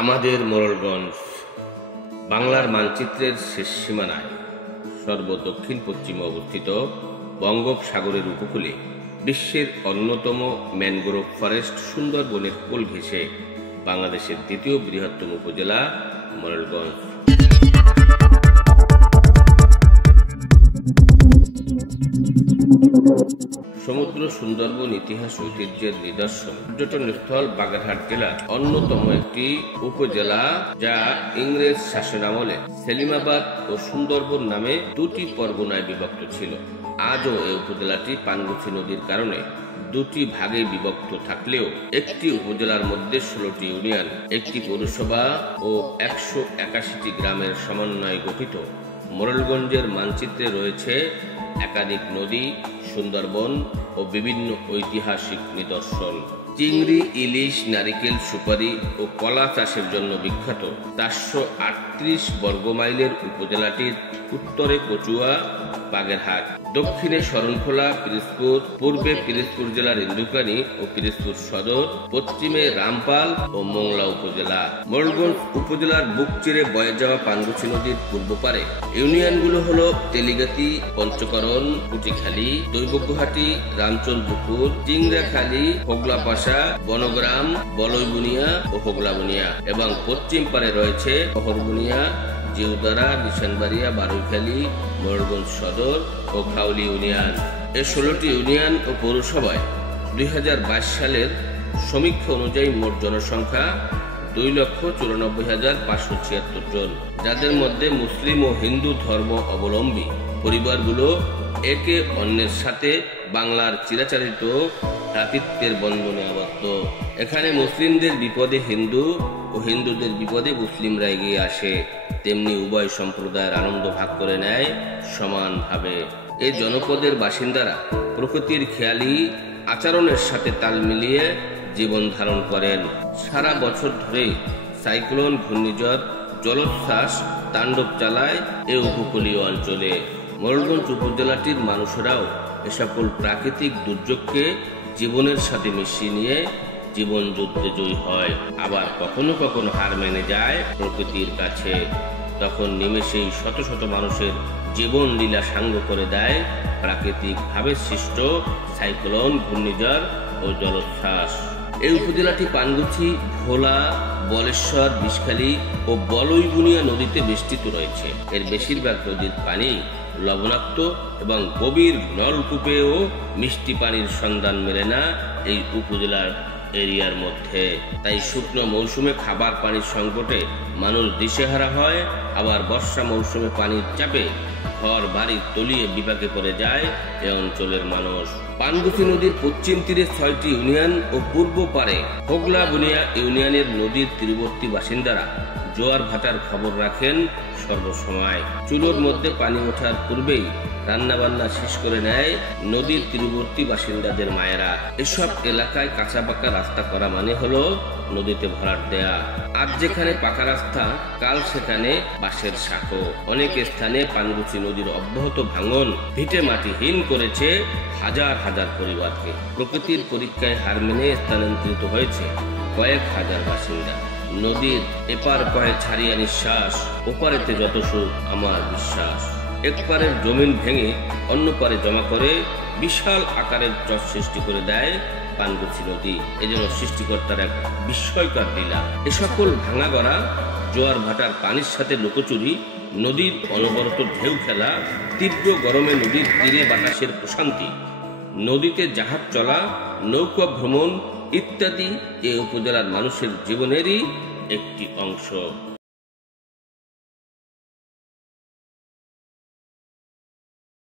আমাদের মোড়লগঞ্জ বাংলার মানচিত্রের শেষ সীমানায় সর্বদক্ষিণ পশ্চিমে অবস্থিত বঙ্গোপসাগরের উপকূলে বিশ্বের অন্যতম ম্যানগ্রোভ ফরেস্ট সুন্দরবনের কোল ঘেঁষে বাংলাদেশের দ্বিতীয় বৃহত্তম উপজেলা মোড়লগঞ্জ। সমুদ্র সুন্দরবন ইতিহাস ঐতিহ্যের নিদর্শন। পর্যটন স্থল বাগেরহাট জেলার অন্যতম একটি উপজেলা, যা ইংরেজ শাসনামলে সেলিমাবাদ ও সুন্দরবন নামে দুটি পরগনায় বিভক্ত ছিল। আজও এই উপজেলাটি পানগুছি নদীর কারণে দুটি ভাগে বিভক্ত থাকলেও একটি উপজেলার মধ্যে 16টি ইউনিয়ন, একটি পৌরসভা ও 181টি গ্রামের সমন্বয়ে গঠিত মোড়লগঞ্জের মানচিত্রে রয়েছে একাধিক নদী, সুন্দরবন ও বিভিন্ন ঐতিহাসিক নিদর্শন। চিংড়ি, ইলিশ, নারিকেল, সুপারি ও কলা চাষের জন্য বিখ্যাত 438 বর্গমাইলের উপজেলাটির উত্তরে কচুয়া, বাগেরহাট, দক্ষিণে শরণখোলা, পিরোজপুর, পূর্বে পিরোজপুর জেলার ইন্দুকানী ও পিরোজপুর সদর, পশ্চিমে রামপাল ও মোংলা উপজেলা। মোড়লগঞ্জ উপজেলার বুক চিরে বয়ে যাওয়া পানগুছি নদীর পূর্ব পারে ইউনিয়নগুলো হলো তেলিগাতি, পঞ্চকরণ, পুটিখালী, দৈবজ্ঞহাটি, রামচন্দ্রপুর, চিংড়াখালী, হোগলাপাশা, বনগ্রাম, বলইবুনিয়া ও হোগলাবুনিয়া, এবং পশ্চিম পারে রয়েছে শহরবুনিয়া, জিউদারা, নিশানবাড়িয়া, বারৈখালী, মোড়লগঞ্জ সদর ও খাউলি ইউনিয়ন। এই 16টি ইউনিয়ন ও পৌরসভায় 2022 সালের সমীক্ষা অনুযায়ী মোট জনসংখ্যা 2,94,576 জন, যাদের মধ্যে মুসলিম ও হিন্দু ধর্ম অবলম্বী পরিবারগুলো একে অন্যের সাথে বাংলার চিরাচরিত ভ্রাতৃত্বের বন্ধনে আবদ্ধ। এখানে মুসলিমদের বিপদে হিন্দু ও হিন্দুদের বিপদে মুসলিমরা এগিয়ে আসে, তেমনি উভয় সম্প্রদায়ের আনন্দ ভাগ করে নেয় সমানভাবে। এই জনপদের বাসিন্দারা প্রকৃতির খেয়ালি আচরণের সাথে তাল মিলিয়ে জীবন ধারণ করেন। সারা বছর ধরে সাইক্লোন, ঘূর্ণিঝড়, জলোচ্ছ্বাস তাণ্ডব চালায় এই উপকূলীয় অঞ্চলে। মোড়লগঞ্জ উপজেলাটির মানুষেরাও এ সকল প্রাকৃতিক দুর্যোগকে জীবনের সাথে মিশিয়ে নিয়ে জীবন যুদ্ধে জয়ী হয়, আবার কখনো কখনো হার মেনে যায় প্রকৃতির কাছে। তখন নিমেষেই শত শত মানুষের জীবন লীলা সাঙ্গ করে দেয় প্রাকৃতিক ভাবে সৃষ্ট সাইক্লোন, ঘূর্ণিঝড় ও জলোচ্ছ্বাস। এই উপজেলাটি পানগুছি, ভোলা, বলেশ্বর, বিষখালী ও বলইবুনিয়া নদীতে বেষ্টিত রয়েছে। এর বেশিরভাগ নদীর পানি লবণাক্ত এবং গভীর নলকূপেও মিষ্টি পানির সন্ধান মেলে না এই উপজেলার এরিয়ার মধ্যে। তাই শুকনো মৌসুমে খাবার পানির সংকটে মানুষ দিশেহারা হয়, আবার বর্ষা মৌসুমে পানির চাপে ঘর বাড়ি তলিয়ে বিপাকে পড়ে যায় এ অঞ্চলের মানুষ। পানগুছি নদীর পশ্চিম তীরে 6টি ইউনিয়ন ও পূর্ব পারে হোগলাবুনিয়া ইউনিয়নের নদীর তীরবর্তী বাসিন্দারা জোয়ার ভাটার খবর রাখেন সর্বসময়। চুলোর মধ্যে পানি ওঠার পূর্বেই রান্না বান্না শেষ করে নেয় নদীর তীরবর্তী বাসিন্দাদের মায়েরা। এসব এলাকায় কাঁচা পাকা রাস্তা করা মানে হলো নদীতে ভরাট দেয়া। আজ যেখানে পাকা রাস্তা, কাল সেখানে বাঁশের সাঁকো। অনেক স্থানে পানগুছি নদীর অব্যাহত ভাঙন ভিটে মাটিহীন করেছে হাজার হাজার পরিবারকে। প্রকৃতির পরীক্ষায় হার মেনে স্থানান্তরিত হয়েছে কয়েক হাজার বাসিন্দা। নদীর এপার কয়ে ছাড়িয়া নিঃশ্বাস, ওপারেতে যত সুখ আমার বিশ্বাস। এক পারের জমিন ভেঙে অন্য পারে জমা করে বিশাল আকারের চর সৃষ্টি করে দেয় পানগুছি নদী। এজন্য সৃষ্টিকর্তার এক বিস্ময়কর লীলা। এ সকল ভাঙা গড়া, জোয়ার ভাটার পানির সাথে লুকোচুরি, নদীর অনবরত ঢেউ খেলা, তীব্র গরমে নদীর তীরে বাতাসের প্রশান্তি, নদীতে জাহাজ চলা, নৌকা ভ্রমণ ইত্যাদি এ উপজেলার মানুষের জীবনেরই একটি অংশ।